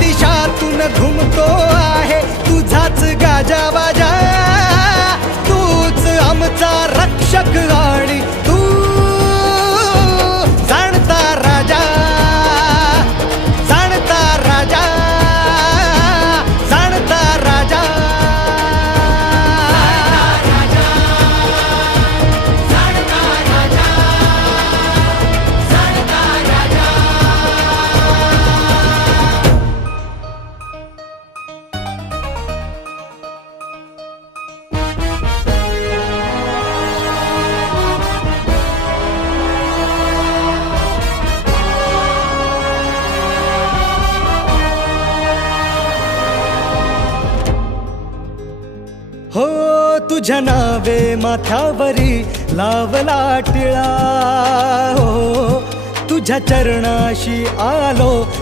दिशातून घुमतो आहे तुझाच गाजावाजा, तूच आमचा रक्षक आणि तू जाणता राजा, जाणता राजा, जाणता राजा. हो तुझ्या नावे माथ्यावरी लावला टिळा, हो तुझ्या चरणाशी आलो